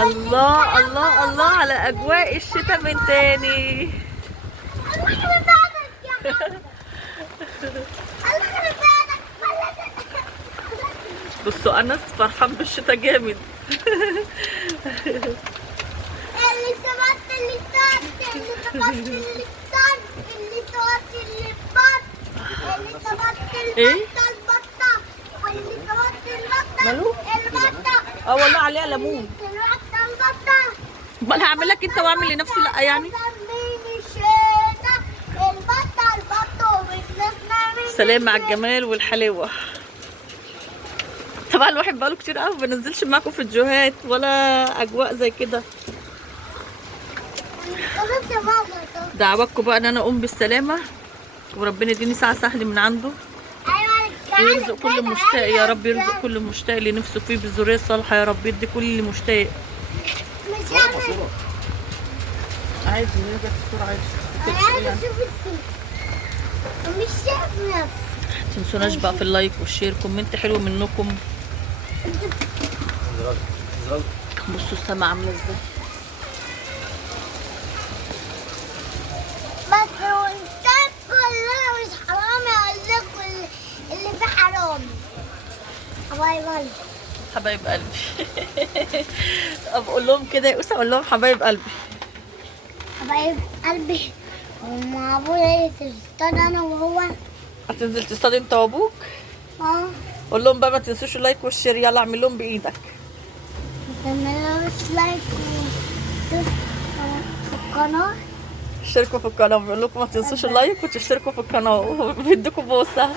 الله الله الله على اجواء الشتاء من تاني. بصوا انس فرحان بالشتاء جامد. ايه ماله؟ اه والله عليها ليمون. امال هعمل لك انت واعمل لنفسي لا يعني؟ سلام على الجمال والحلاوه. طبعا الواحد بقاله كتير قوي ما بنزلش معاكم فيديوهات ولا اجواء زي كده. دعواتكم بقى ان انا اقوم بالسلامه وربنا يديني ساعه سهل من عنده ويرزق كل مشتاق يا رب، يرزق كل مشتاق اللي نفسه فيه بالذريه الصالحه يا رب، يدي كل مشتاق. عادي نرجع الصوره عادي. انا عايزه اشوف السيف مش شايف نفسي. متنسوناش بقى في اللايك والشير، كومنت حلو منكم. بصوا السما عامله ازاي. بس وانت كلها مش حرامي اقول لكم اللي في حرامي. حبايب قلبي حبايب قلبي. طب اقول لهم كده يا أوسة، اقول لهم حبايب قلبي. حبايب قلبي ومع ابويا تصطاد انا وهو. هتنزل تصطاد انت وابوك؟ قول لهم بقى ما تنسوش اللايك والشير، يلا اعمل لهم بايدك. تعملوا بس لايك في القناه. اشتركوا في القناه، بقول لكم ما تنسوش اللايك وتشتركوا في القناه. بيديكم بوسه.